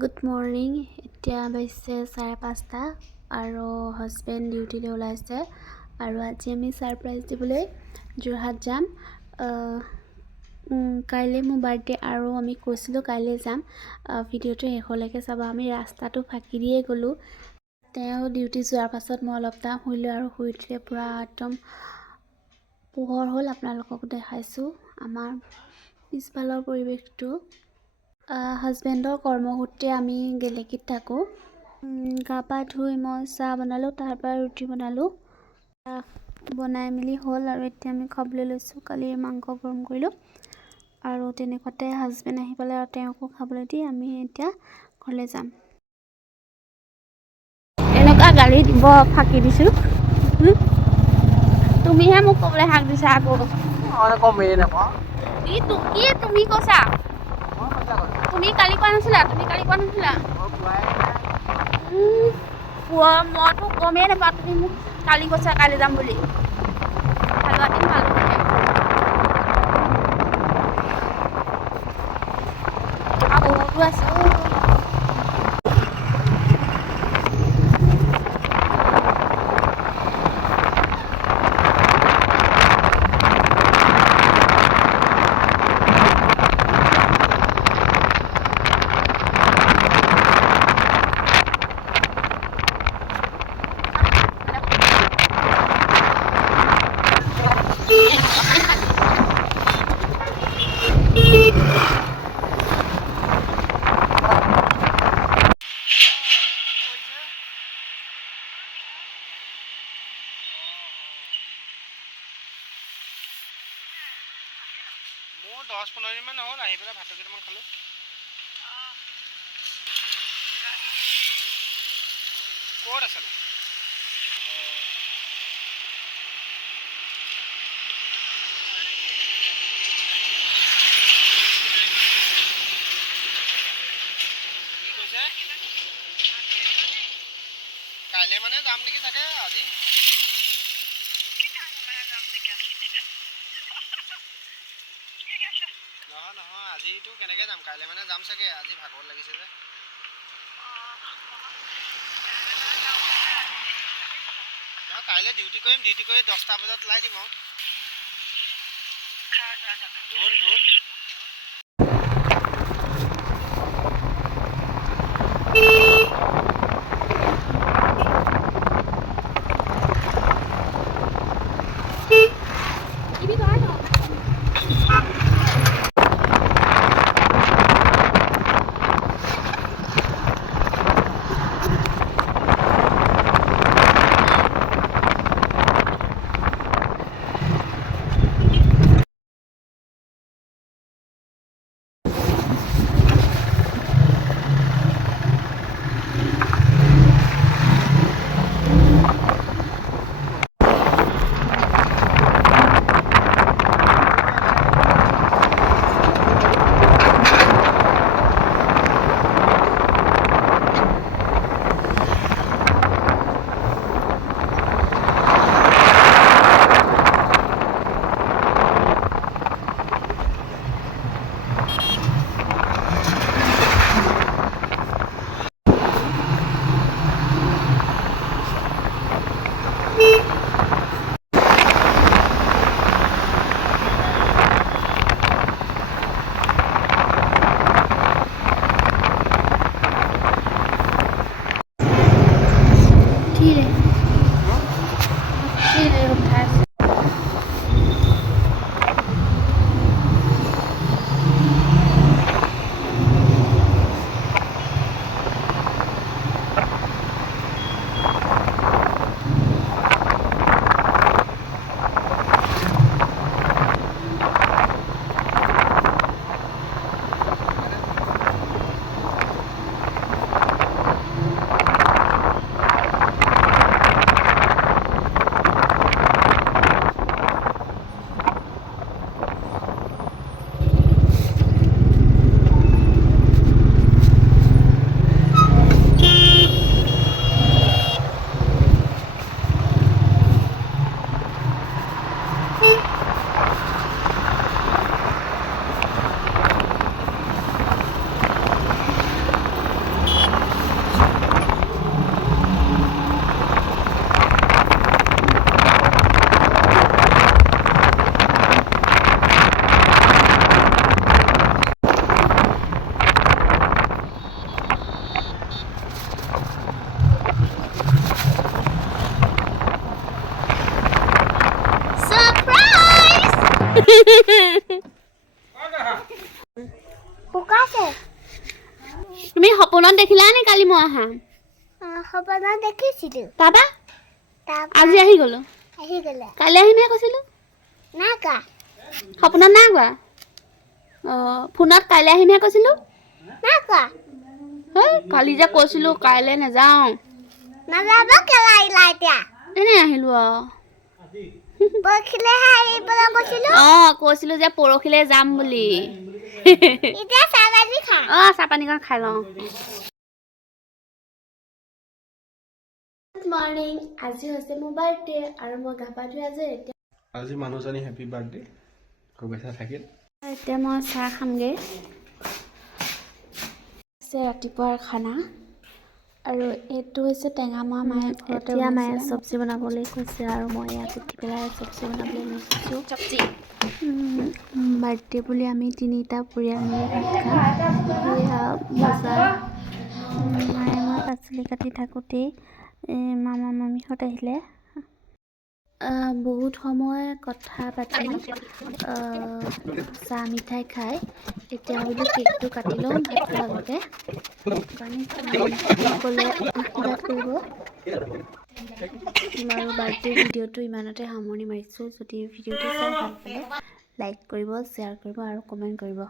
Good morning. এতিয়া বাজিছে 5:30 আৰু হাজবেণ্ড ডিউটিলৈ ওলাইছে আৰু আজি আমি ছাৰপ্ৰাইজ দিবলৈ যোৰহাট যাম। কাইলৈ মোৰ বাৰ্থডে আৰু আমি কৈছিলোঁ কাইলৈ যাম। ভিডিঅ'টো শেষলৈকে চাব। আমি ৰাস্তাটো ফাঁকি দিয়ে গ'লোঁ। তেওঁ ডিউটি যোৱাৰ পাছত মই অলপ টাইম শুইলোঁ আৰু শুই উঠিলে পূৰা একদম পোহৰ হ'ল। আপোনালোকক দেখাইছোঁ আমাৰ পিছফালৰ পৰিৱেশটো। হাজবেণ্ডৰ কৰ্মসূত্ৰে আমি গেলেকীত থাকোঁ। গা পা ধুই মই চাহ বনালোঁ, তাৰপৰা ৰুটি বনালোঁ। বনাই মেলি হ'ল আৰু এতিয়া আমি খাবলৈ লৈছোঁ। কালিৰ মাংস গৰম কৰিলোঁ আৰু তেনেকুৱাতে হাজবেণ্ড আহি পালে আৰু তেওঁকো খাবলৈ দি আমি এতিয়া ঘৰলৈ যাম। এনেকুৱা গালি দিব ফাঁকি দিছোঁ। তুমিহে মোক ক'বলৈ হাক দিছা আকৌ। তুমি কৈছা, তুমি কালি কোৱা নাছিলা? মইতো গমেই নাপাওঁ। তুমি মোক কালি কৈছা কালি যাম বুলি। হালোৱা দিন ভাল নহয় আৰু বহুতো আছে। মোৰ 10-15 দিনমান হ'ল আহি পেলাই ভাত কেইটামান খালোঁ। ক'ত আছেনো? কি কৈছে? কাইলৈ মানে যাম নেকি চাগে। আজি নহয় আজিতো কেনেকৈ যাম, কাইলৈ মানে যাম চাগে। আজি ভাগৰ লাগিছে যে। নহয় কাইলৈ ডিউটি কৰিম, ডিউটি কৰি 10টা বজাত ওলাই দিম আৰু। ধুন তুমি সপোনত দেখিলা নে কালি মই আহা সপোনত দেখিছিলোঁ তাৰপা তাৰপৰা আজি আহি গ'লো আহি গ'লে কাইলৈ আহিমহে কৈছিলোঁ নাই কোৱা সপোনত নাই কোৱা অঁ ফোনত কাইলৈ আহিমহে কৈছিলোঁ নাই কোৱা কালি যে কৈছিলোঁ কাইলৈ নাযাওঁ নাযাব কেলা আহিলা এতিয়া এনেই আহিলোঁ আৰু পৰখিলেহে আহিবলৈ কৈছিলোঁ অঁ কৈছিলোঁ যে পৰহিলৈ যাম বুলি এতিয়া চাহপানী খা অঁ চাহপানীকণ খাই লওঁ গুড মৰ্ণিং আজি হৈছে মোৰ বাৰ্থডে আৰু মই গা পা ধুই আজৰি এতিয়া আজি মানুহজনী হেপী বাৰ্থডে শুভেচ্ছা থাকিল এতিয়া মই চাহ খামগৈ আছে ৰাতিপুৱাৰ খানা আৰু এইটো হৈছে টেঙামৰা মায়ে ঘৰতে এতিয়া মায়ে চব্জি বনাবলৈ কৈছে আৰু মই ইয়াত উঠি পেলাই চব্জি বনাবলৈ লৈছোঁ চব্জি বাৰ্থডে বুলি আমি তিনিটা পৰিয়াল মিলি ভাত খাম সেয়া বজাৰ মায়ে মই পাচলি কাটি থাকোঁতেই মামা মামীহঁত আহিলে বহুত সময় কথা পাতি চাহ মিঠাই খাই এতিয়া বোলো কেকটো কাটি লওঁ ভাতৰ আগতে সকলোৱে আশীৰ্বাদ কৰিব বাৰু বাৰ্থডে ভিডিঅ'টো ইমানতে সামৰণি মাৰিছোঁ যদি ভিডিঅ'টো চাই ভাল পালে লাইক কৰিব শ্বেয়াৰ কৰিব আৰু কমেণ্ট কৰিব